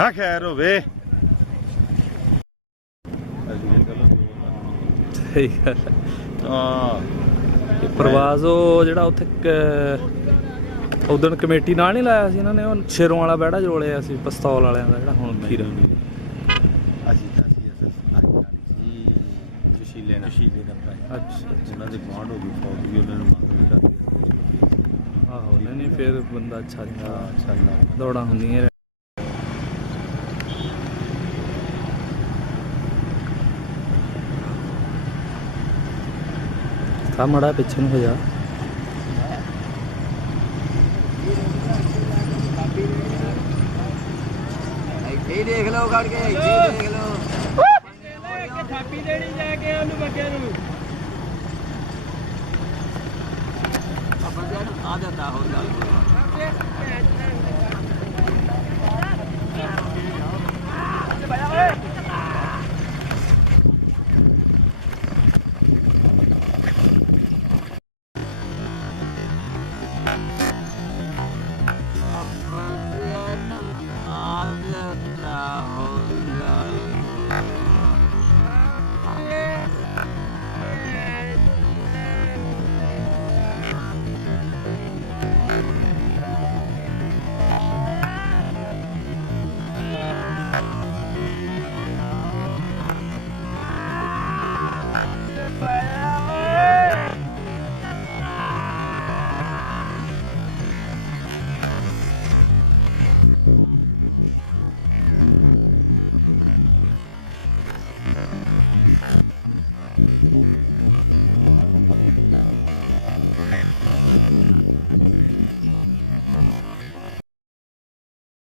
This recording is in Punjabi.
ਹਾਂ ਖੈਰ ਹੋਵੇ। ਸਹੀ ਗੱਲ ਹਾਂ ਪ੍ਰਵਾਸ ਉਹ ਜਿਹੜਾ ਉੱਥੇ ਉਦਣ ਕਮੇਟੀ ਨਾਲ ਨਹੀਂ ਲਾਇਆ ਸੀ ਇਹਨਾਂ ਨੇ, ਉਹ ਸ਼ੇਰੋਂ ਵਾਲਾ ਬਹਿੜਾ ਜੋੜਿਆ ਸੀ ਪਿਸਤੌਲ ਵਾਲਿਆਂ ਦਾ ਜਿਹੜਾ ਹੁਣ ਅਸੀਂ ਸੁਸ਼ੀਲੇ ਨਾਲ ਭਾਈ। ਅੱਛਾ ਉਹਨਾਂ ਦੇ ਗੁਆਂਢ ਹੋ ਗਈ ਫੌਜ ਵੀ ਉਹਨਾਂ ਨੂੰ ਮੰਗ ਵੀ ਕਰਦੀ ਸੀ। ਆਹੋ ਨਹੀਂ ਫਿਰ ਬੰਦਾ ਅੱਛਾ ਹਾਂ ਅੱਛਾ ਲੱਗਦਾ। ਦੌੜਾਂ ਹੁੰਦੀਆਂ ਆ ਮੜਾ ਪਿੱਛੇ ਨੂੰ ਹੋ ਜਾ। ਦੇਖ ਲਓ ਕੱਢ ਕੇ ਦੇਖ ਲਓ ਥਾਪੀ ਦੇਣੀ ਲੈ ਕੇ ਉਹਨੂੰ ਬੱਚੇ ਨੂੰ ਆ ਜਾਂਦਾ ਹੋ